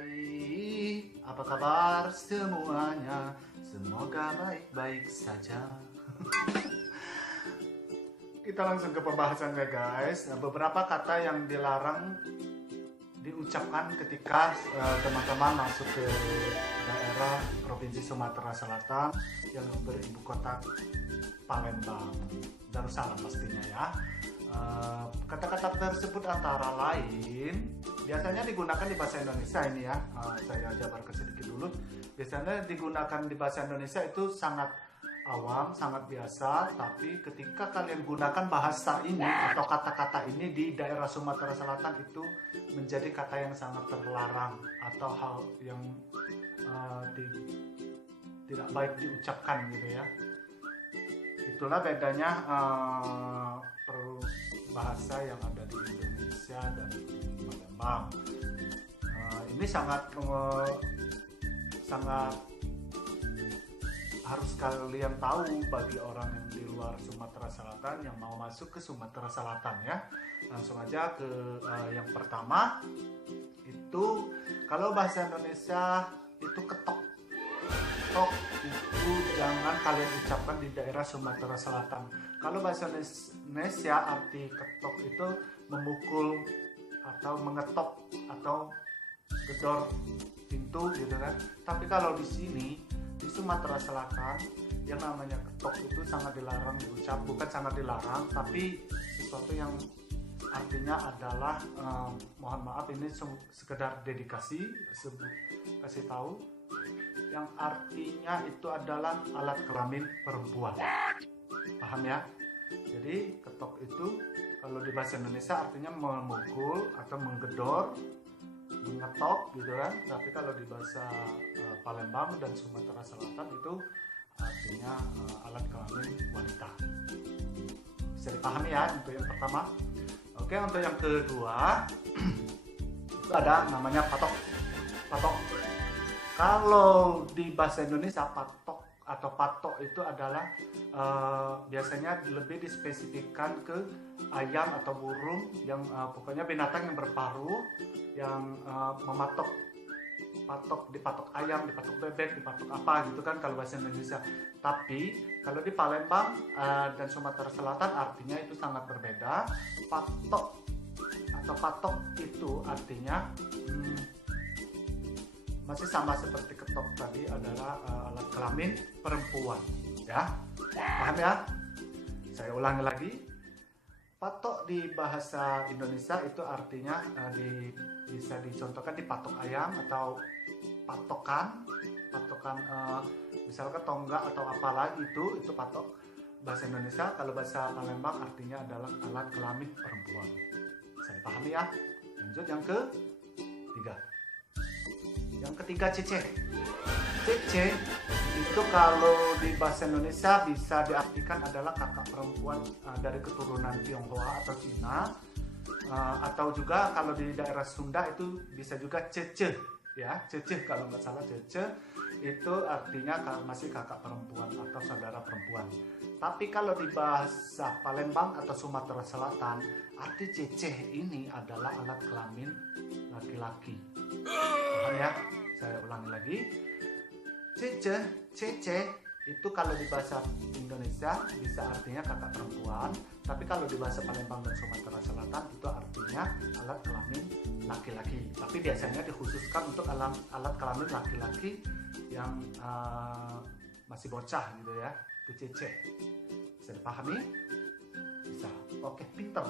Hai, apa kabar semuanya? Semoga baik-baik saja. Kita langsung ke pembahasannya guys. Beberapa kata yang dilarang diucapkan ketika teman-teman masuk ke daerah Provinsi Sumatera Selatan yang beribu kota Palembang, Darussalam pastinya ya. Kata-kata tersebut antara lain biasanya digunakan di bahasa Indonesia ini ya. Saya jabarkan sedikit dulu. Biasanya digunakan di bahasa Indonesia itu sangat awam, sangat biasa, tapi ketika kalian gunakan bahasa ini atau kata-kata ini di daerah Sumatera Selatan itu menjadi kata yang sangat terlarang atau hal yang tidak baik diucapkan gitu ya. Itulah bedanya bahasa yang ada di Indonesia dan di Palembang. Ini sangat harus kalian tahu bagi orang yang di luar Sumatera Selatan yang mau masuk ke Sumatera Selatan ya. Langsung aja ke yang pertama. Itu kalau bahasa Indonesia itu ketok. Ketok itu jangan kalian ucapkan di daerah Sumatera Selatan. Kalau bahasa Indonesia arti ketok itu memukul atau mengetok atau gedor pintu gitu kan. Tapi kalau di sini di Sumatera Selatan yang namanya ketok itu sangat dilarang diucap. Bukan sangat dilarang, tapi sesuatu yang artinya adalah mohon maaf ini sekedar dedikasi kasih tahu yang artinya itu adalah alat kelamin perempuan. Paham ya? Jadi ketok itu kalau di bahasa Indonesia artinya memukul atau menggedor, mengetok gitu kan. Tapi kalau di bahasa Palembang dan Sumatera Selatan itu artinya alat kelamin wanita. Bisa dipahami ya untuk yang pertama. Oke, untuk yang kedua itu ada namanya patok. Patok. Kalau di bahasa Indonesia patok atau patok itu adalah biasanya lebih dispesifikkan ke ayam atau burung yang pokoknya binatang yang berparuh yang mematok, dipatok ayam, dipatok bebek, dipatok apa gitu kan kalau bahasa Indonesia. Tapi kalau di Palembang dan Sumatera Selatan artinya itu sangat berbeda. Patok atau patok itu artinya masih sama seperti ketok tadi adalah alat kelamin perempuan ya. Paham ya? Saya ulangi lagi. Patok di bahasa Indonesia itu artinya bisa dicontohkan di patok ayam atau patokan misalkan tonggak atau apalah itu patok bahasa Indonesia. Kalau bahasa Palembang artinya adalah alat kelamin perempuan. Bisa dipahami ya? Lanjut yang ketiga. Yang ketiga cece. Cece itu kalau di bahasa Indonesia bisa diartikan adalah kakak perempuan dari keturunan Tionghoa atau Cina, atau juga kalau di daerah Sunda itu bisa juga cece ya. Cece kalau nggak salah, cece itu artinya masih kakak perempuan atau saudara perempuan. Tapi kalau di bahasa Palembang atau Sumatera Selatan arti cece ini adalah alat kelamin laki-laki. Paham ya? Saya ulangi lagi. Cece itu kalau di bahasa Indonesia bisa artinya kakak perempuan, tapi kalau di bahasa Palembang dan Sumatera Selatan itu artinya alat kelamin laki-laki. Tapi biasanya dikhususkan untuk alat kelamin laki-laki yang masih bocah gitu ya. Itu cece. Bisa dipahami? Bisa. Oke, pinter.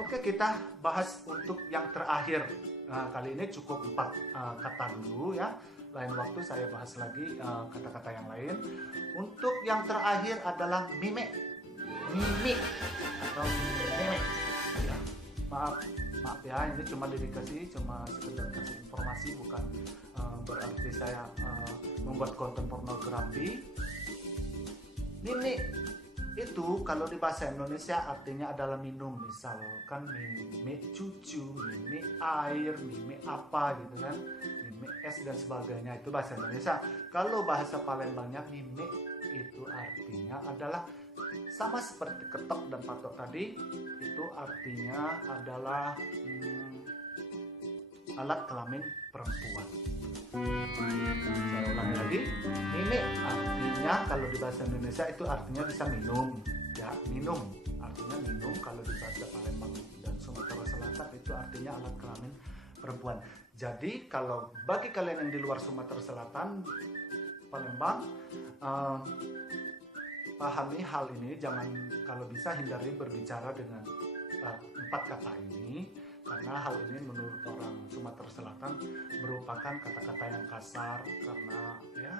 Oke, kita bahas untuk yang terakhir. Nah, kali ini cukup 4 kata dulu ya. Lain waktu saya bahas lagi kata-kata yang lain. Untuk yang terakhir adalah mime. Mime atau mime. Ya, maaf ya, ini cuma dedikasi, cuma sekedar kasih informasi, bukan berarti saya membuat konten pornografi. Mime itu kalau di bahasa Indonesia artinya adalah minum, misalkan mime cucu, mime air, mime apa gitu kan, mime es dan sebagainya, itu bahasa Indonesia. Kalau bahasa Palembangnya mime itu artinya adalah sama seperti ketok dan patok tadi, itu artinya adalah alat kelamin perempuan. Saya ulangi lagi, ini artinya kalau di bahasa Indonesia itu artinya bisa minum, ya minum, artinya minum. Kalau di bahasa Palembang dan Sumatera Selatan itu artinya alat kelamin perempuan. Jadi kalau bagi kalian yang di luar Sumatera Selatan, Palembang, pahami hal ini, jangan, kalau bisa hindari berbicara dengan 4 kata ini, karena hal ini menurut orang Sumatera Selatan merupakan kata-kata yang kasar, karena ya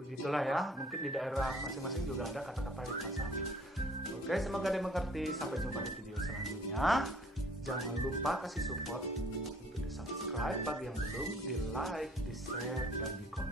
begitulah ya, mungkin di daerah masing-masing juga ada kata-kata yang kasar. Oke, semoga dimengerti. Sampai jumpa di video selanjutnya. Jangan lupa kasih support untuk di subscribe bagi yang belum, di like, di share, dan di komen.